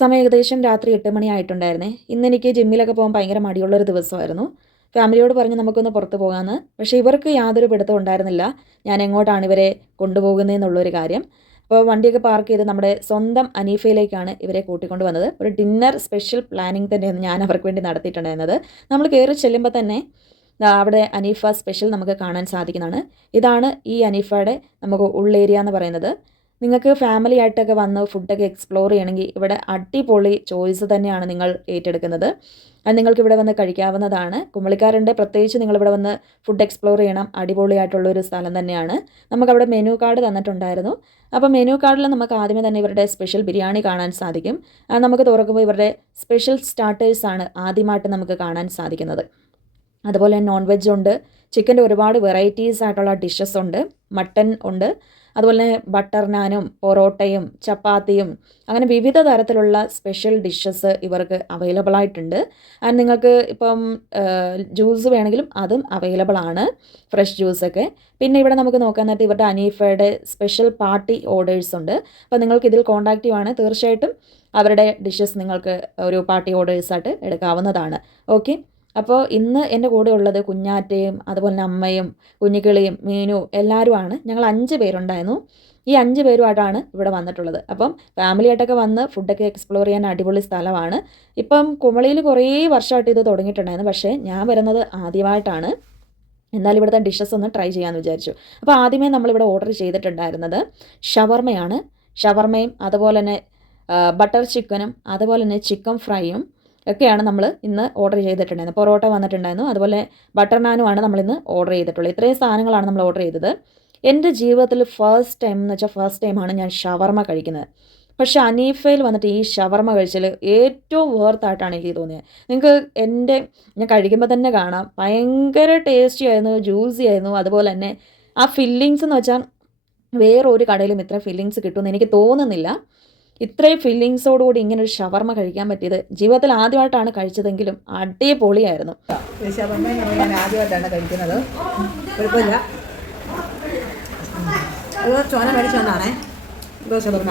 സമയം ഏകദേശം രാത്രി 8 മണിയായിട്ടുണ്ടായിരുന്നേ. ഇന്നെനിക്ക് ജിമ്മിലൊക്കെ പോകാൻ ഭയങ്കര മടിയുള്ളൊരു ദിവസമായിരുന്നു. ഫാമിലിയോട് പറഞ്ഞ് നമുക്കൊന്ന് പുറത്ത് പോകാമെന്ന്. പക്ഷേ ഇവർക്ക് യാതൊരു പിടുത്തവും ഉണ്ടായിരുന്നില്ല ഞാൻ എങ്ങോട്ടാണ് ഇവരെ കൊണ്ടുപോകുന്നതെന്നുള്ളൊരു കാര്യം. അപ്പോൾ വണ്ടിയൊക്കെ പാർക്ക് ചെയ്ത് നമ്മുടെ സ്വന്തം അനീഫയിലേക്കാണ് ഇവരെ കൂട്ടിക്കൊണ്ട് വന്നത്. ഒരു ഡിന്നർ സ്പെഷ്യൽ പ്ലാനിങ് തന്നെയാണ് ഞാൻ അവർക്ക് വേണ്ടി നടത്തിയിട്ടുണ്ടായിരുന്നത്. നമ്മൾ കയറി ചെല്ലുമ്പോൾ തന്നെ അവിടെ അനീഫ സ്പെഷ്യൽ നമുക്ക് കാണാൻ സാധിക്കുന്നതാണ്. ഇതാണ് ഈ അനീഫയുടെ നമുക്ക് ഉള്ളേരിയ എന്ന് പറയുന്നത്. നിങ്ങൾക്ക് ഫാമിലി ആയിട്ടൊക്കെ വന്ന് ഫുഡൊക്കെ എക്സ്പ്ലോർ ചെയ്യണമെങ്കിൽ ഇവിടെ അടിപൊളി ചോയ്സ് തന്നെയാണ് നിങ്ങൾ ഏറ്റെടുക്കുന്നത്. അത് നിങ്ങൾക്ക് ഇവിടെ വന്ന് കഴിക്കാവുന്നതാണ്. കുമളിക്കാരുണ്ട്, പ്രത്യേകിച്ച് നിങ്ങളിവിടെ വന്ന് ഫുഡ് എക്സ്പ്ലോർ ചെയ്യണം. അടിപൊളിയായിട്ടുള്ളൊരു സ്ഥലം തന്നെയാണ്. നമുക്കവിടെ മെനു കാർഡ് തന്നിട്ടുണ്ടായിരുന്നു. അപ്പോൾ മെനു കാർഡിൽ നമുക്ക് ആദ്യമേ തന്നെ ഇവരുടെ സ്പെഷ്യൽ ബിരിയാണി കാണാൻ സാധിക്കും. അത് നമുക്ക് തുറക്കുമ്പോൾ ഇവരുടെ സ്പെഷ്യൽ സ്റ്റാർട്ടേഴ്സാണ് ആദ്യമായിട്ട് നമുക്ക് കാണാൻ സാധിക്കുന്നത്. അതുപോലെ നോൺ വെജ് ഉണ്ട്, ചിക്കൻ്റെ ഒരുപാട് വെറൈറ്റീസ് ആയിട്ടുള്ള ഡിഷസ് ഉണ്ട്, മട്ടൻ ഉണ്ട്, അതുപോലെ ബട്ടർ നാനും പൊറോട്ടയും ചപ്പാത്തിയും അങ്ങനെ വിവിധ തരത്തിലുള്ള സ്പെഷ്യൽ ഡിഷസ് ഇവർക്ക് അവൈലബിൾ ആയിട്ടുണ്ട്. ആൻഡ് നിങ്ങൾക്ക് ഇപ്പം ജ്യൂസ് വേണമെങ്കിലും അതും അവൈലബിൾ ആണ്, ഫ്രഷ് ജ്യൂസൊക്കെ. പിന്നെ ഇവിടെ നമുക്ക് നോക്കാൻ നേരത്തെ ഇവരുടെ അനീഫയുടെ സ്പെഷ്യൽ പാർട്ടി ഓർഡേഴ്സ് ഉണ്ട്. അപ്പോൾ നിങ്ങൾക്ക് ഇതിൽ കോൺടാക്റ്റ് ചെയ്യുവാണ് തീർച്ചയായിട്ടും അവരുടെ ഡിഷസ് നിങ്ങൾക്ക് ഒരു പാർട്ടി ഓർഡേഴ്സായിട്ട് എടുക്കാവുന്നതാണ്. ഓക്കെ, അപ്പോൾ ഇന്ന് എൻ്റെ കൂടെ ഉള്ളത് കുഞ്ഞാറ്റയും അതുപോലെ തന്നെ അമ്മയും കുഞ്ഞിക്കിളിയും മീനു എല്ലാവരുമാണ്. ഞങ്ങൾ 5 പേരുണ്ടായിരുന്നു. ഈ 5 പേരുമായിട്ടാണ് ഇവിടെ വന്നിട്ടുള്ളത്. അപ്പം ഫാമിലിയായിട്ടൊക്കെ വന്ന് ഫുഡൊക്കെ എക്സ്പ്ലോർ ചെയ്യാൻ അടിപൊളി സ്ഥലമാണ്. ഇപ്പം കുമളിയിൽ കുറേ വർഷമായിട്ട് ഇത് തുടങ്ങിയിട്ടുണ്ടായിരുന്നു, പക്ഷേ ഞാൻ വരുന്നത് ആദ്യമായിട്ടാണ്. എന്നാലും ഇവിടുത്തെ ഡിഷസ് ഒന്ന് ട്രൈ ചെയ്യാമെന്ന് വിചാരിച്ചു. അപ്പോൾ ആദ്യമേ നമ്മളിവിടെ ഓർഡർ ചെയ്തിട്ടുണ്ടായിരുന്നത് ഷവർമയാണ്. ഷവർമയും അതുപോലെ തന്നെ ബട്ടർ ചിക്കനും അതുപോലെ തന്നെ ചിക്കൻ ഫ്രൈയും ഒക്കെയാണ് നമ്മൾ ഇന്ന് ഓർഡർ ചെയ്തിട്ടുണ്ടായിരുന്നത്. പൊറോട്ട വന്നിട്ടുണ്ടായിരുന്നു, അതുപോലെ ബട്ടർ നാനുമാണ് നമ്മളിന്ന് ഓർഡർ ചെയ്തിട്ടുള്ളത്. ഇത്രയും സാധനങ്ങളാണ് നമ്മൾ ഓർഡർ ചെയ്തത്. എൻ്റെ ജീവിതത്തിൽ ഫസ്റ്റ് ടൈമാണ് ഞാൻ ഷവർമ കഴിക്കുന്നത്. പക്ഷേ അനീഫയിൽ വന്നിട്ട് ഈ ഷവർമ കഴിച്ചാൽ ഏറ്റവും വേർത്തായിട്ടാണ് എനിക്ക് തോന്നിയത്. നിങ്ങൾക്ക് ഞാൻ കഴിക്കുമ്പോൾ തന്നെ കാണാം, ഭയങ്കര ടേസ്റ്റി ആയിരുന്നു, ജ്യൂസി ആയിരുന്നു. അതുപോലെ തന്നെ ആ ഫില്ലിങ്സ് എന്ന് വെച്ചാൽ വേറൊരു കടയിലും ഇത്ര ഫില്ലിങ്സ് കിട്ടുമെന്ന് എനിക്ക് തോന്നുന്നില്ല. ഇത്രയും ഫില്ലിങ്സോടുകൂടി ഇങ്ങനെ ഒരു ഷവർമ കഴിക്കാൻ പറ്റിയത് ജീവിതത്തിൽ ആദ്യമായിട്ടാണ് കഴിച്ചതെങ്കിലും അടിപൊളിയായിരുന്നു. ഷവർമ ഞാൻ ആദ്യമായിട്ടാണ് കഴിക്കുന്നത്. കുഴപ്പമില്ല. ചോന മേടിച്ചു വന്നാണേ ഷവർമ.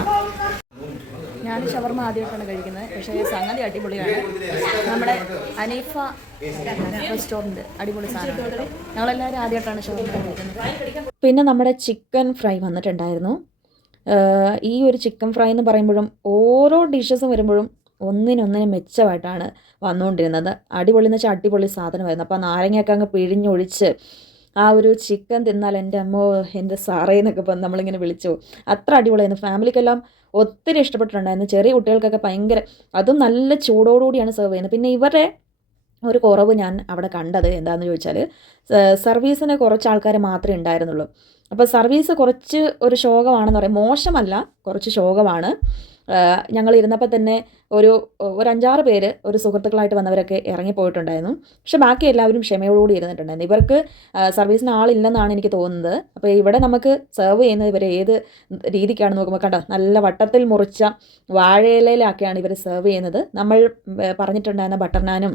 ഞാൻ ഷവർമ ആദ്യമായിട്ടാണ് കഴിക്കുന്നത്, പക്ഷേ സംഗതി അടിപൊളിയാണ്. നമ്മുടെ അനീഫ റെസ്റ്റോറൻറ്റ് അടിപൊളി സാധനമാണ്. ഞങ്ങളെല്ലാവരും ആദ്യമായിട്ടാണ് ഷവർമ കഴിക്കുന്നത്. പിന്നെ നമ്മുടെ ചിക്കൻ ഫ്രൈ വന്നിട്ടുണ്ടായിരുന്നു. ഈ ഒരു ചിക്കൻ ഫ്രൈ എന്ന് പറയുമ്പോഴും ഓരോ ഡിഷസും വരുമ്പോഴും ഒന്നിനൊന്നിന് മെച്ചമായിട്ടാണ് വന്നുകൊണ്ടിരുന്നത്. അടിപൊളി എന്ന് വെച്ചാൽ അടിപൊളി സാധനമായിരുന്നു. അപ്പോൾ നാരങ്ങയൊക്കെ അങ്ങ് പിഴിഞ്ഞൊഴിച്ച് ആ ഒരു ചിക്കൻ തിന്നാൽ എൻ്റെ അമ്മോ എൻ്റെ സാറേ എന്നൊക്കെ ഇപ്പം നമ്മളിങ്ങനെ വിളിച്ചു. അത്ര അടിപൊളിയായിരുന്നു. ഫാമിലിക്കെല്ലാം ഒത്തിരി ഇഷ്ടപ്പെട്ടിട്ടുണ്ടായിരുന്നു. ചെറിയ കുട്ടികൾക്കൊക്കെ ഭയങ്കര, അതും നല്ല ചൂടോടുകൂടിയാണ് സെർവ് ചെയ്യുന്നത്. പിന്നെ ഇവരുടെ ഒരു കുറവ് ഞാൻ അവിടെ കണ്ടത് എന്താണെന്ന് ചോദിച്ചാൽ, സർവീസിന് കുറച്ച് ആൾക്കാർ മാത്രമേ ഉണ്ടായിരുന്നുള്ളൂ. അപ്പോൾ സർവീസ് കുറച്ച് ഒരു ശോകമാണെന്ന് പറയാം, മോശമല്ല, കുറച്ച് ശോകമാണ്. ഞങ്ങൾ ഇരുന്നപ്പോൾ തന്നെ ഒരു 5-6 പേര് ഒരു സുഹൃത്തുക്കളായിട്ട് വന്നവരൊക്കെ ഇറങ്ങിപ്പോയിട്ടുണ്ടായിരുന്നു. പക്ഷെ ബാക്കി എല്ലാവരും ക്ഷമയോടുകൂടി ഇരുന്നിട്ടുണ്ടായിരുന്നു. ഇവർക്ക് സർവീസിന് ആളില്ലെന്നാണ് എനിക്ക് തോന്നുന്നത്. അപ്പോൾ ഇവിടെ നമുക്ക് സെർവ് ചെയ്യുന്നത് ഇവർ ഏത് രീതിക്കാണ് നോക്കുമ്പോൾ കണ്ടോ, നല്ല വട്ടത്തിൽ മുറിച്ച വാഴയിലയിലാക്കിയാണ് ഇവർ സെർവ് ചെയ്യുന്നത്. നമ്മൾ പറഞ്ഞിട്ടുണ്ടായിരുന്ന ബട്ടർ നാനും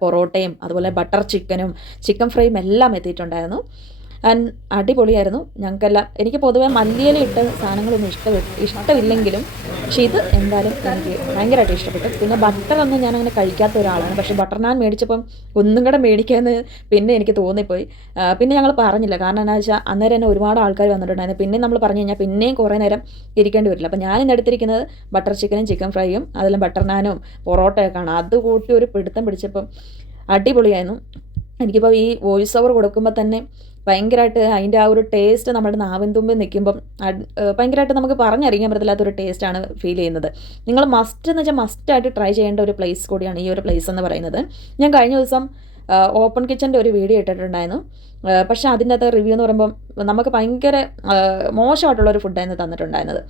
പൊറോട്ടയും അതുപോലെ ബട്ടർ ചിക്കനും ചിക്കൻ ഫ്രൈയും എല്ലാം എത്തിയിട്ടുണ്ടായിരുന്നു. അടിപൊളിയായിരുന്നു. ഞങ്ങൾക്കെല്ലാം, എനിക്ക് പൊതുവേ മല്ലിയില ഇട്ട സാധനങ്ങളൊന്നും ഇഷ്ടമില്ലെങ്കിലും പക്ഷേ ഇത് എന്തായാലും എനിക്ക് ഭയങ്കരമായിട്ട് ഇഷ്ടപ്പെട്ടു. പിന്നെ ബട്ടറൊന്നും ഞാനങ്ങനെ കഴിക്കാത്ത ഒരാളാണ്, പക്ഷേ ബട്ടർ നാൻ മേടിച്ചപ്പം ഒന്നും കൂടെ മേടിക്കാമെന്ന് പിന്നെ എനിക്ക് തോന്നിപ്പോയി. പിന്നെ ഞങ്ങൾ പറഞ്ഞില്ല, കാരണം എന്താണെന്ന് വെച്ചാൽ അന്നേരം തന്നെ ഒരുപാട് ആൾക്കാർ വന്നിട്ടുണ്ടായിരുന്നു. പിന്നെ നമ്മൾ പറഞ്ഞു കഴിഞ്ഞാൽ പിന്നെയും കുറേ നേരം ഇരിക്കേണ്ടി വരില്ല. അപ്പോൾ ഞാനിന്ന് എടുത്തിരിക്കുന്നത് ബട്ടർ ചിക്കനും ചിക്കൻ ഫ്രൈയും അതിലും ബട്ടർ നാനും പൊറോട്ടയൊക്കെയാണ്. അത് കൂട്ടി ഒരു പിടുത്തം പിടിച്ചപ്പം അടിപൊളിയായിരുന്നു. എനിക്കിപ്പോൾ ഈ വോയിസ് ഓവർ കൊടുക്കുമ്പോൾ തന്നെ ഭയങ്കരമായിട്ട് അതിൻ്റെ ആ ഒരു ടേസ്റ്റ് നമ്മുടെ നാവിൻ തുമ്പിൽ നിൽക്കുമ്പം ഭയങ്കരമായിട്ട് നമുക്ക് പറഞ്ഞറിയാൻ പറ്റത്തില്ലാത്തൊരു ടേസ്റ്റാണ് ഫീൽ ചെയ്യുന്നത്. നിങ്ങൾ മസ്റ്റായിട്ട് ട്രൈ ചെയ്യേണ്ട ഒരു പ്ലേസ് കൂടിയാണ് ഈ ഒരു പ്ലേസ് എന്ന് പറയുന്നത്. ഞാൻ കഴിഞ്ഞ ദിവസം ഓപ്പൺ കിച്ചൻ്റെ ഒരു വീഡിയോ ഇട്ടിട്ടുണ്ടായിരുന്നു. പക്ഷേ അതിൻ്റെ അകത്ത് റിവ്യൂ എന്ന് പറയുമ്പം നമുക്ക് ഭയങ്കര മോശമായിട്ടുള്ളൊരു ഫുഡായിരുന്നു തന്നിട്ടുണ്ടായിരുന്നത്.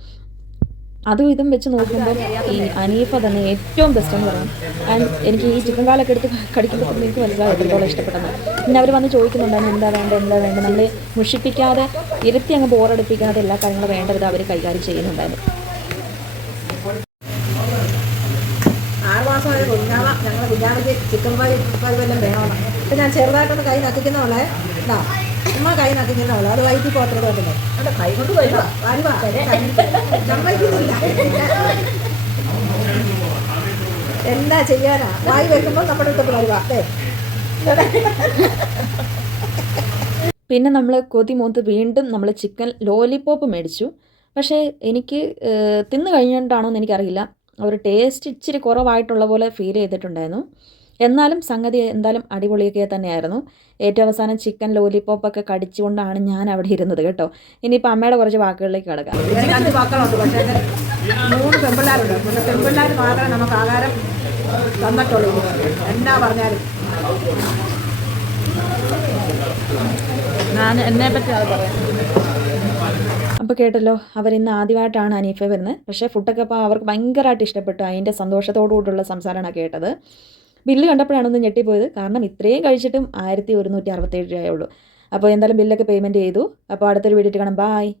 അതും ഇതും വെച്ച് നോക്കുമ്പോൾ ഈ അനീഫ തന്നെ ഏറ്റവും ബെസ്റ്റ് എന്ന് പറയും. ആൻഡ് എനിക്ക് ഈ ചിക്കൻ കാലൊക്കെ എടുത്ത് കടിക്കുമ്പോൾ എനിക്ക് മനസ്സിലാവും എത്രത്തോളം ഇഷ്ടപ്പെട്ടത്. പിന്നെ അവർ വന്ന് ചോദിക്കുന്നുണ്ടായിരുന്നു എന്താ വേണ്ടത്. നമ്മൾ മുഷിപ്പിക്കാതെ ഇരുത്തി അങ്ങ് ബോറടിപ്പിക്കാതെ എല്ലാ കാര്യങ്ങളും വേണ്ട വിധം അവർ കൈകാര്യം ചെയ്യുന്നുണ്ടായിരുന്നു. 6 മാസമായ ഞങ്ങൾ കുഞ്ഞാമയ്ക്ക് ചിക്കൻ ഫ്രൈ വല്ലതും വേണമെന്ന്. അപ്പം ഞാൻ ചെറുതായിട്ടൊന്ന് കൈ നക്കിക്കുന്നവളെ ഇതാ ചുമ്മാ കൈ നക്കിക്കുന്നവളെ അത് വൈകിട്ട് പോട്ടത് കേട്ടോ. കൈ കൊണ്ട് വരുവാ സമ്മതിക്കുന്നില്ല. എന്നാ ചെയ്യാനാ, വായി വെക്കുമ്പോൾ നമ്മുടെ അടുത്ത് വരുവാ അല്ലേ. പിന്നെ നമ്മൾ കൊതി മൂത്ത് വീണ്ടും നമ്മൾ ചിക്കൻ ലോലിപോപ്പ് മേടിച്ചു. പക്ഷേ എനിക്ക് തിന്ന് കഴിഞ്ഞിട്ടാണോ എന്ന് എനിക്കറിയില്ല, ഒരു ടേസ്റ്റ് ഇച്ചിരി കുറവായിട്ടുള്ള പോലെ ഫീൽ ചെയ്തിട്ടുണ്ടായിരുന്നു. എന്നാലും സംഗതി എന്തായാലും അടിപൊളിയൊക്കെ തന്നെയായിരുന്നു. ഏറ്റവും അവസാനം ചിക്കൻ ലോലിപോപ്പൊക്കെ കടിച്ചുകൊണ്ടാണ് ഞാൻ അവിടെ ഇരുന്നത് കേട്ടോ. ഇനിയിപ്പോൾ അമ്മയുടെ കുറച്ച് വാക്കുകളിലേക്ക് കിടക്കാം. എനിക്ക് 5 മക്കളുണ്ട്, പക്ഷേ 3 പെൺപിള്ളേരുണ്ട്. പക്ഷേ പെൺപിള്ളേർ മാത്രമേ നമുക്ക് ആഹാരം തന്നിട്ടുള്ളൂ. എന്നാ പറഞ്ഞാലും ഞാൻ എന്നെ പറ്റി അത് പറയാം. അപ്പോൾ കേട്ടല്ലോ, അവരിന്ന് ആദ്യമായിട്ടാണ് ഹനീഫ വരുന്നത്. പക്ഷേ ഫുഡൊക്കെ അപ്പോൾ അവർക്ക് ഭയങ്കരമായിട്ട് ഇഷ്ടപ്പെട്ടു. അതിൻ്റെ സന്തോഷത്തോടു കൂടിയുള്ള സംസാരമാണ് കേട്ടത്. ബില്ല് കണ്ടപ്പോഴാണ് ഒന്ന് ഞെട്ടിപ്പോയത്. കാരണം ഇത്രയും കഴിച്ചിട്ടും 1167 രൂപയേ ഉള്ളൂ. അപ്പോൾ എന്തായാലും ബില്ലൊക്കെ പേയ്മെൻറ്റ് ചെയ്തു. അപ്പോൾ അടുത്തൊരു വീഡിയോ കാണാം. ബായ്.